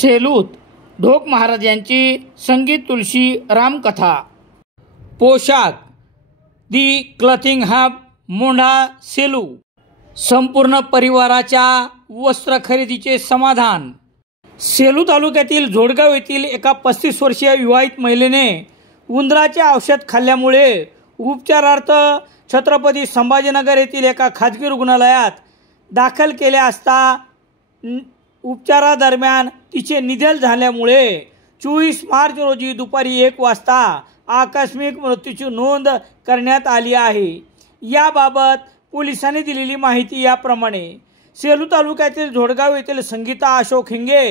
सेलूत ढोक महाराजांची संगीत तुळशी रामकथा. पोशाख दी क्लथिंग हब मोंढा सेलू. संपूर्ण परिवाराच्या वस्त्र खरेदीचे समाधान. सेलू तालुक्यातील जोडगाव येथील एका 35 वर्षीय विवाहित महिलेने उंदराचे औषध खाल्ल्यामुळे उपचारार्थ छत्रपती संभाजीनगर येथील एका खाजगी रुग्णालयात दाखल केले असता उपचारादरम्यान तिचे निधन झाल्यामुळे 24 मार्च रोजी दुपारी 1 वाजता आकस्मिक मृत्यूची नोंद करण्यात आली आहे. याबाबत पोलिसांनी दिलेली माहिती याप्रमाणे. सेलू तालुक्यातील जोडगाव येथील संगीता अशोक हिंगे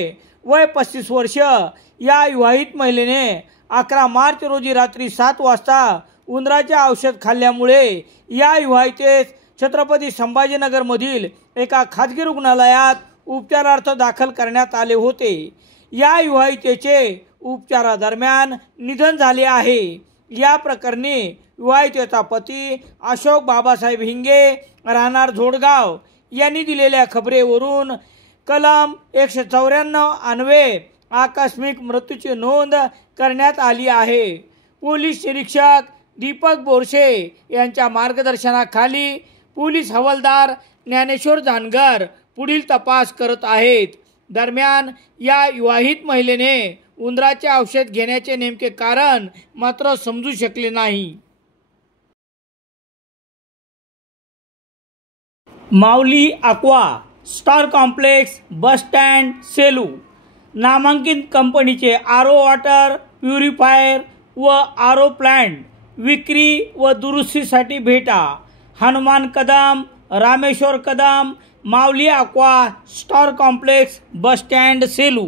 वय 35 वर्ष या विवाहित महिलेने 11 मार्च रोजी रात्री 7 वाजता उंदराचे औषध खाल्ल्यामुळे या विवाहितेस छत्रपती संभाजीनगरमधील एका खाजगी रुग्णालयात उपचारार्थ दाखल करण्यात आले होते. या विवाहितेचे उपचारादरम्यान निधन झाले आहे. या प्रकरणी विवाहितेचा पती अशोक बाबासाहेब हिंगे राहणार जोडगाव यांनी दिलेल्या खबरेवरून कलम 194 अन्वये आकस्मिक मृत्यूची नोंद करण्यात आली आहे. पोलीस निरीक्षक दीपक बोरसे यांच्या मार्गदर्शनाखाली पोलीस हवालदार ज्ञानेश्वर जानगर पुढील तपास करत आहेत. दरम्यान या विवाहित महिलेने उंदराचे औषध घेण्याचे नेमके कारण मात्र समजू शकले नाही. Mauli Aqua Star complex bus stand Selu. नामांकित कंपनीचे आरो वॉटर प्युरिफायर व आरो प्लांट विक्री व दुरुस्तीसाठी भेटा. Hanuman Kadam, Rameshwar Kadam, Mauli Aqua Star complex bus stand Selu.